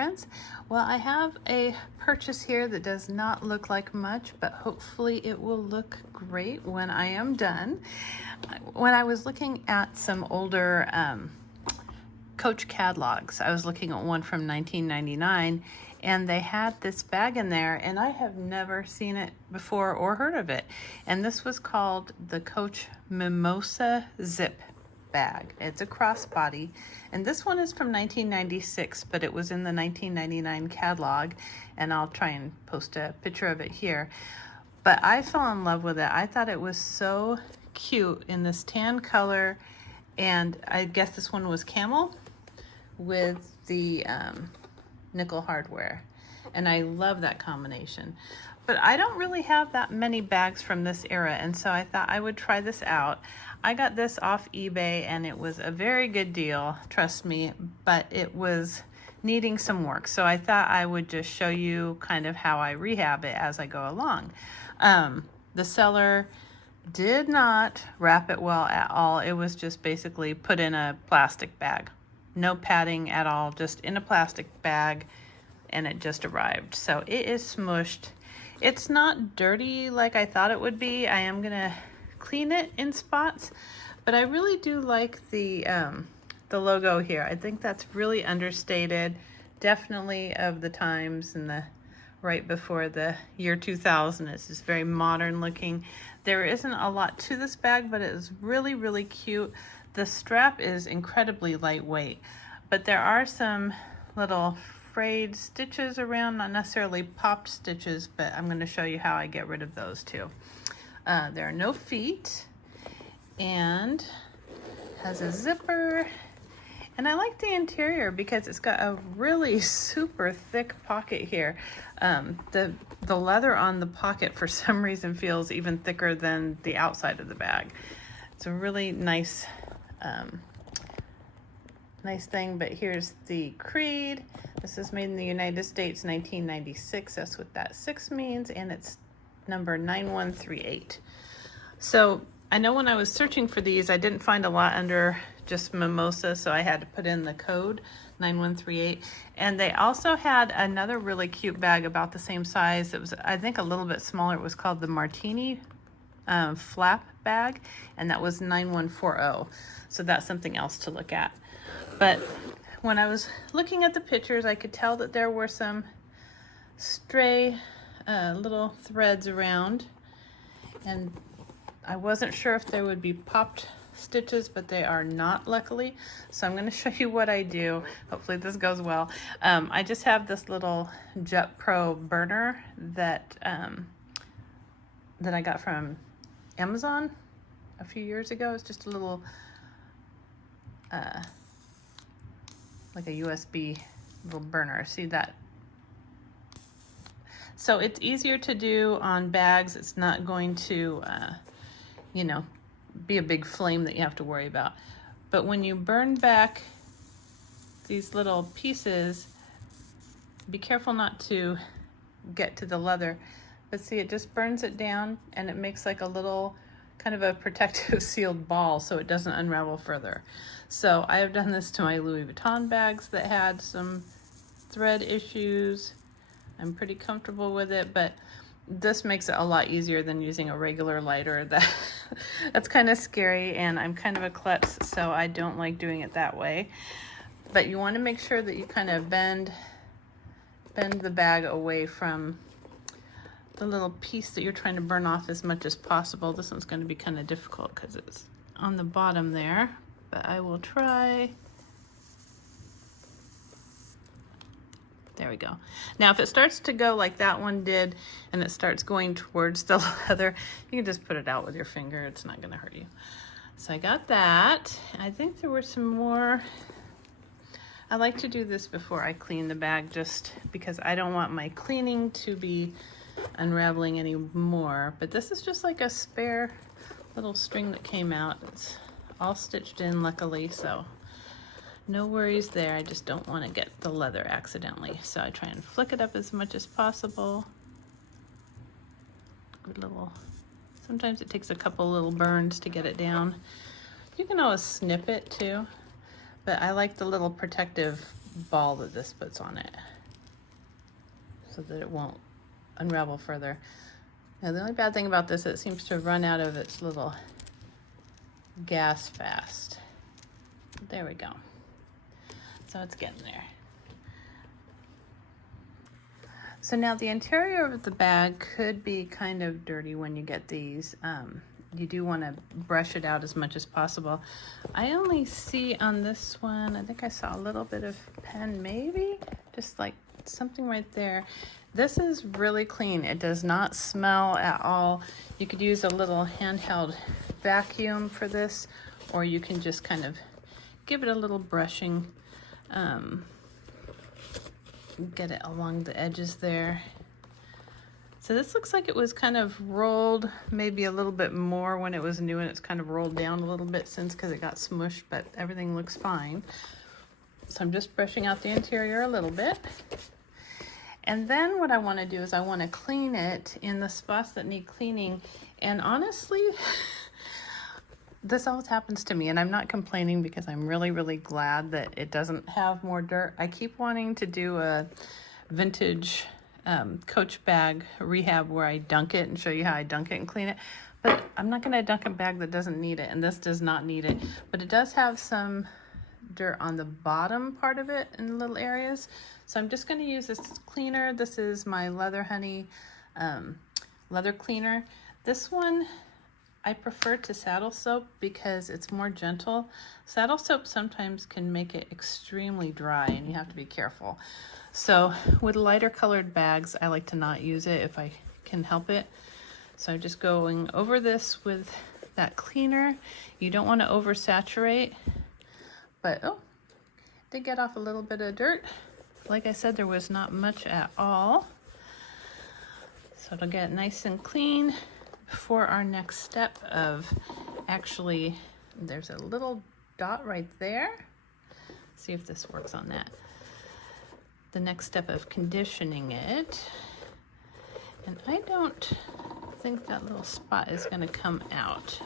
friends. Well, I have a purchase here that does not look like much, but hopefully it will look great when I am done. When I was looking at some older Coach catalogs, I was looking at one from 1999, and they had this bag in there, and I have never seen it before or heard of it. And this was called the Coach Mimosa Zip bag. It's a crossbody, and this one is from 1996, but it was in the 1999 catalog, and I'll try and post a picture of it here. But I fell in love with it. I thought it was so cute in this tan color, and I guess this one was camel with the nickel hardware, and I love that combination. But I don't really have that many bags from this era, and so I thought I would try this out. I got this off eBay, and it was a very good deal, trust me, but it was needing some work. So I thought I would just show you kind of how I rehab it as I go along. The seller did not wrap it well at all. It was just basically put in a plastic bag. No padding at all, just in a plastic bag, and it just arrived. So it is smushed. It's not dirty like I thought it would be. I am gonna clean it in spots, but I really do like the logo here. I think that's really understated, definitely of the times and the right before the year 2000. It's just very modern looking. There isn't a lot to this bag, but it is really, really cute. The strap is incredibly lightweight, but there are some little frayed stitches around, not necessarily popped stitches, but I'm going to show you how I get rid of those too. There are no feet, and has a zipper, and I like the interior because it's got a really super thick pocket here. The leather on the pocket for some reason feels even thicker than the outside of the bag. It's a really nice nice thing. But here's the creed. This is made in the United States, 1996. That's what that 6 means, and it's number 9138. So I know when I was searching for these, I didn't find a lot under just Mimosa, so I had to put in the code 9138. And they also had another really cute bag about the same size. It was, I think, a little bit smaller. It was called the Martini flap bag, and that was 9140. So that's something else to look at. But when I was looking at the pictures, I could tell that there were some stray little threads around, and I wasn't sure if there would be popped stitches, but they are not, luckily. So I'm going to show you what I do. Hopefully this goes well. I just have this little Jet Pro burner that that I got from Amazon a few years ago. It's just a little like a USB little burner. See that? So it's easier to do on bags. It's not going to you know, be a big flame that you have to worry about. But when you burn back these little pieces, be careful not to get to the leather. But see, it just burns it down, and it makes like a little kind of a protective sealed ball so it doesn't unravel further. So I have done this to my Louis Vuitton bags that had some thread issues. I'm pretty comfortable with it, but this makes it a lot easier than using a regular lighter. That's kind of scary, and I'm kind of a klutz, so I don't like doing it that way. But you want to make sure that you kind of bend the bag away from the little piece that you're trying to burn off as much as possible. This one's going to be kind of difficult because it's on the bottom there, but I will try. There we go. Now, if it starts to go like that one did, and it starts going towards the leather, you can just put it out with your finger. It's not going to hurt you. So I got that. I think there were some more. I like to do this before I clean the bag, just because I don't want my cleaning to be unraveling anymore. But this is just like a spare little string that came out. It's all stitched in, luckily, so no worries there. I just don't want to get the leather accidentally. So I try and flick it up as much as possible. Good little, sometimes it takes a couple little burns to get it down. You can always snip it too, but I like the little protective ball that this puts on it so that it won't unravel further. Now the only bad thing about this, it seems to run out of its little gas fast. There we go. So it's getting there. So now the interior of the bag could be kind of dirty when you get these. You do want to brush it out as much as possible. I only see on this one, I think I saw a little bit of pen maybe, just like something right there. This is really clean. It does not smell at all. You could use a little handheld vacuum for this, or you can just kind of give it a little brushing. Get it along the edges there. So this looks like it was kind of rolled maybe a little bit more when it was new, and it's kind of rolled down a little bit since because it got smushed, but everything looks fine. So I'm just brushing out the interior a little bit. And then what I want to do is I want to clean it in the spots that need cleaning. And honestly, this always happens to me, and I'm not complaining because I'm really, really glad that it doesn't have more dirt. I keep wanting to do a vintage Coach bag rehab where I dunk it and show you how I dunk it and clean it, but I'm not going to dunk a bag that doesn't need it, and this does not need it, but it does have some dirt on the bottom part of it in little areas. So I'm just going to use this cleaner. This is my Leather Honey leather cleaner. This one I prefer to saddle soap because it's more gentle. Saddle soap sometimes can make it extremely dry, and you have to be careful. So with lighter colored bags, I like to not use it if I can help it. So I'm just going over this with that cleaner. You don't want to oversaturate, but oh, did get off a little bit of dirt. Like I said, there was not much at all. So it'll get nice and clean before our next step of actually, there's a little dot right there. See if this works on that. The next step of conditioning it. And I don't think that little spot is going to come out.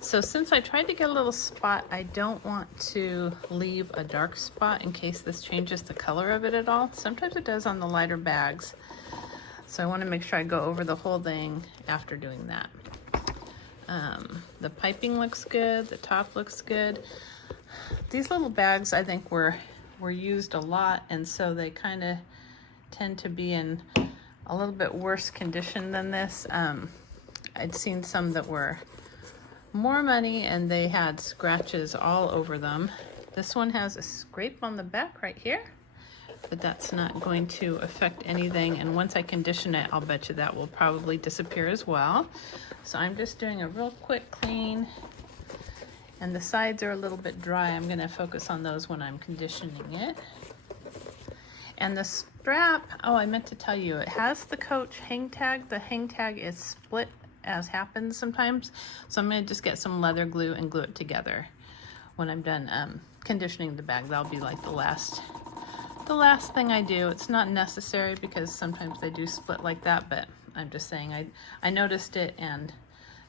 So since I tried to get a little spot, I don't want to leave a dark spot in case this changes the color of it at all. Sometimes it does on the lighter bags. So I want to make sure I go over the whole thing after doing that. The piping looks good. The top looks good. These little bags, I think, were used a lot, and so they kind of tend to be in a little bit worse condition than this. I'd seen some that were more money and they had scratches all over them. This one has a scrape on the back right here, but that's not going to affect anything, and once I condition it, I'll bet you that will probably disappear as well. So I'm just doing a real quick clean, and the sides are a little bit dry. I'm going to focus on those when I'm conditioning it. And the strap, oh, I meant to tell you, it has the Coach hang tag. The hang tag is split, as happens sometimes. So I'm going to just get some leather glue and glue it together when I'm done conditioning the bag. That'll be like the last thing I do. It's not necessary because sometimes they do split like that, but I'm just saying I noticed it, and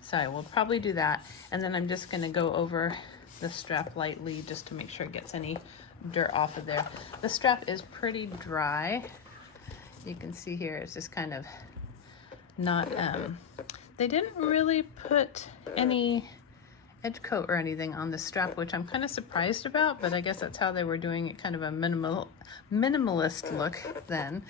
so I will probably do that. And then I'm just going to go over the strap lightly just to make sure it gets any dirt off of there. The strap is pretty dry. You can see here it's just kind of not, they didn't really put any edge coat or anything on the strap, which I'm kind of surprised about, but I guess that's how they were doing it, kind of a minimalist look then.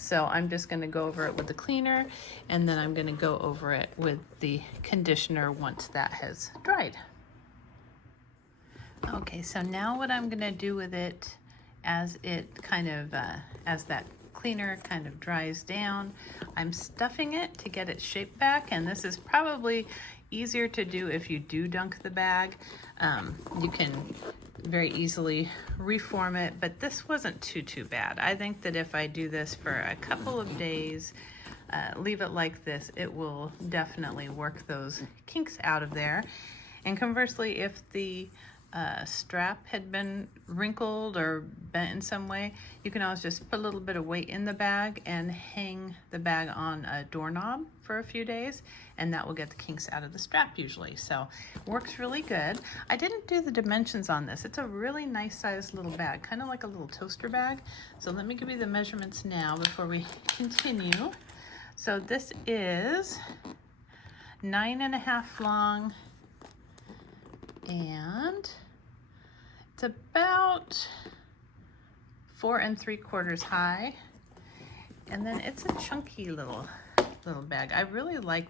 So I'm just going to go over it with the cleaner, and then I'm going to go over it with the conditioner once that has dried. Okay, so now what I'm going to do with it as it kind of, as that cleaner kind of dries down, I'm stuffing it to get its shape back, and this is probably easier to do if you do dunk the bag. You can very easily reform it, but this wasn't too bad. I think that if I do this for a couple of days, leave it like this, it will definitely work those kinks out of there. And conversely, if the strap had been wrinkled or bent in some way, you can always just put a little bit of weight in the bag and hang the bag on a doorknob for a few days, and that will get the kinks out of the strap usually. So works really good. I didn't do the dimensions on this. It's a really nice sized little bag, kind of like a little toaster bag. So let me give you the measurements now before we continue. So this is 9.5 long, and it's about 4 3/4 high, and then it's a chunky little bag. I really like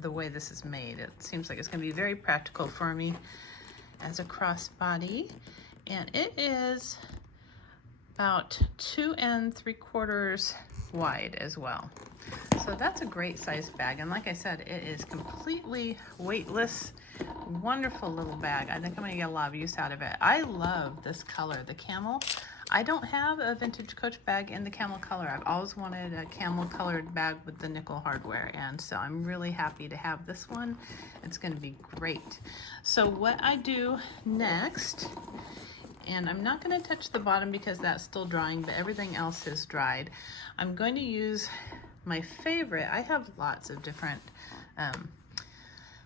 the way this is made. It seems like it's going to be very practical for me as a crossbody, and it is about 2 3/4 wide as well. So that's a great size bag, and like I said, it is completely weightless. Wonderful little bag. I think I'm gonna get a lot of use out of it. I love this color, the camel. I don't have a vintage Coach bag in the camel color. I've always wanted a camel colored bag with the nickel hardware, and so I'm really happy to have this one. It's gonna be great. So what I do next, and I'm not going to touch the bottom because that's still drying, but everything else is dried. I'm going to use my favorite. I have lots of different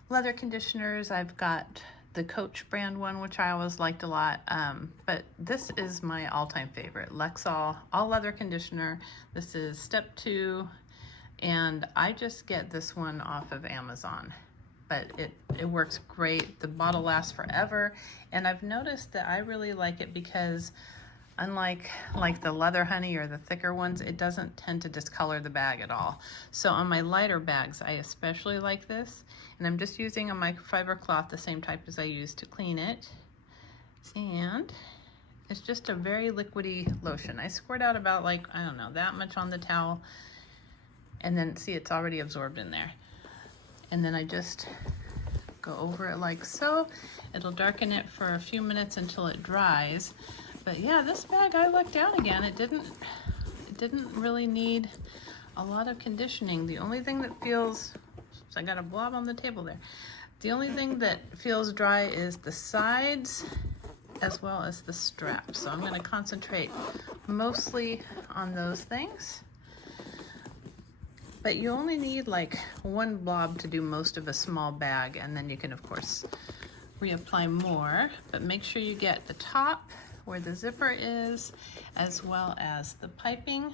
leather conditioners. I've got the Coach brand one, which I always liked a lot, but this is my all-time favorite, Lexol all leather conditioner. This is step 2, and I just get this one off of Amazon. But it works great. The bottle lasts forever, and I've noticed that I really like it because unlike the leather honey or the thicker ones, it doesn't tend to discolor the bag at all. So on my lighter bags, I especially like this, and I'm just using a microfiber cloth, the same type as I use to clean it, and it's just a very liquidy lotion. I squirt out about, like, I don't know, that much on the towel, and then see, it's already absorbed in there. And then I just go over it like so. It'll darken it for a few minutes until it dries. But yeah, this bag, I looked down again. It didn't really need a lot of conditioning. The only thing that feels, I got a blob on the table there. The only thing that feels dry is the sides as well as the strap. So I'm gonna concentrate mostly on those things. But you only need like one blob to do most of a small bag, and then you can of course reapply more, but make sure you get the top where the zipper is as well as the piping.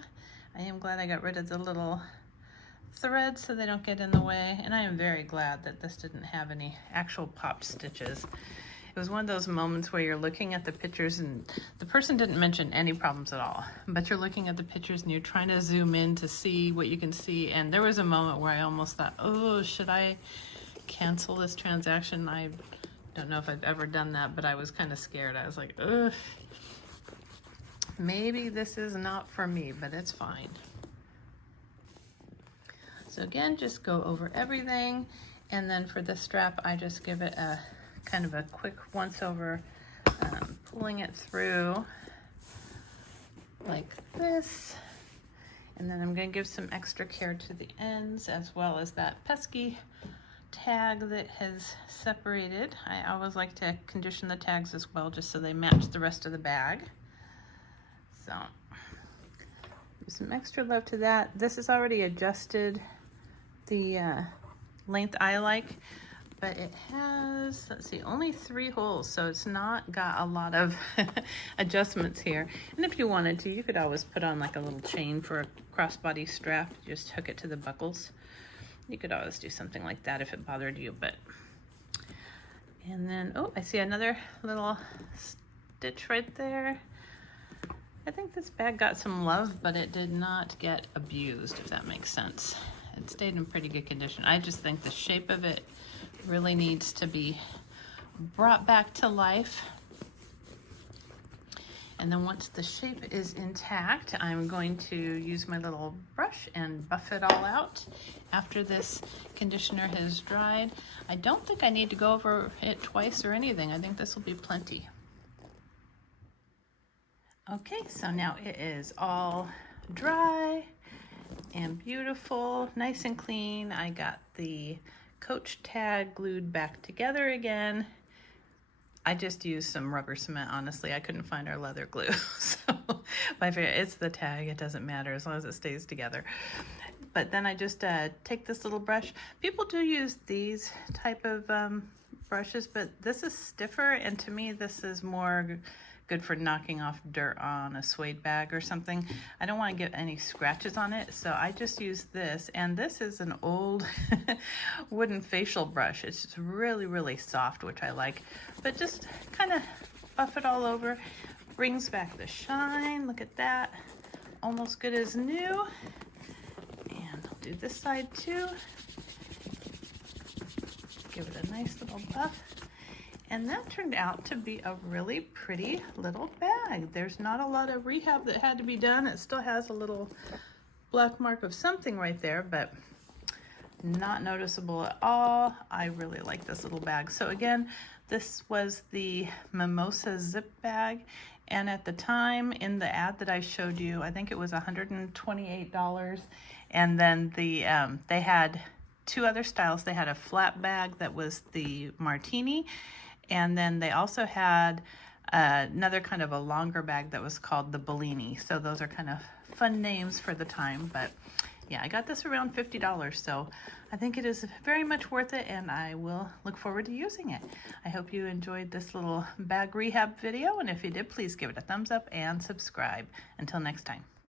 I am glad I got rid of the little threads so they don't get in the way, and I am very glad that this didn't have any actual popped stitches. It was one of those moments where you're looking at the pictures and the person didn't mention any problems at all, but you're looking at the pictures and you're trying to zoom in to see what you can see. And there was a moment where I almost thought, oh, should I cancel this transaction? I don't know if I've ever done that, but I was kind of scared. I was like, ugh, maybe this is not for me, but it's fine. So again, just go over everything. And then for the strap, I just give it a kind of a quick once over, pulling it through like this. And then I'm going to give some extra care to the ends as well as that pesky tag that has separated. I always like to condition the tags as well, just so they match the rest of the bag. So give some extra love to that. This is already adjusted the length I like, but it has, let's see, only 3 holes, so it's not got a lot of adjustments here. And if you wanted to, you could always put on like a little chain for a crossbody strap, just hook it to the buckles. You could always do something like that if it bothered you, but. And then, oh, I see another little stitch right there. I think this bag got some love, but it did not get abused, if that makes sense. It stayed in pretty good condition. I just think the shape of it really needs to be brought back to life. And then once the shape is intact, I'm going to use my little brush and buff it all out after this conditioner has dried. I don't think I need to go over it twice or anything. I think this will be plenty. Okay, so now it is all dry and beautiful, nice and clean. I got the Coach tag glued back together again, I just used some rubber cement, honestly. I couldn't find our leather glue. So my favorite, it's the tag. It doesn't matter as long as it stays together. But then I just take this little brush. People do use these type of brushes, but this is stiffer, and to me this is more good for knocking off dirt on a suede bag or something. I don't want to get any scratches on it, so I just use this, and this is an old wooden facial brush. It's just really, really soft, which I like, but just kind of buff it all over. Brings back the shine. Look at that. Almost good as new. And I'll do this side too. Give it a nice little buff. And that turned out to be a really pretty little bag. There's not a lot of rehab that had to be done. It still has a little black mark of something right there, but not noticeable at all. I really like this little bag. So again, this was the Mimosa zip bag. And at the time in the ad that I showed you, I think it was $128. And then they had two other styles. They had a flat bag that was the martini, and then they also had another kind of a longer bag that was called the Bellini. So those are kind of fun names for the time, but yeah, I got this around $50, so I think it is very much worth it, and I will look forward to using it. I hope you enjoyed this little bag rehab video, and if you did, please give it a thumbs up and subscribe. Until next time.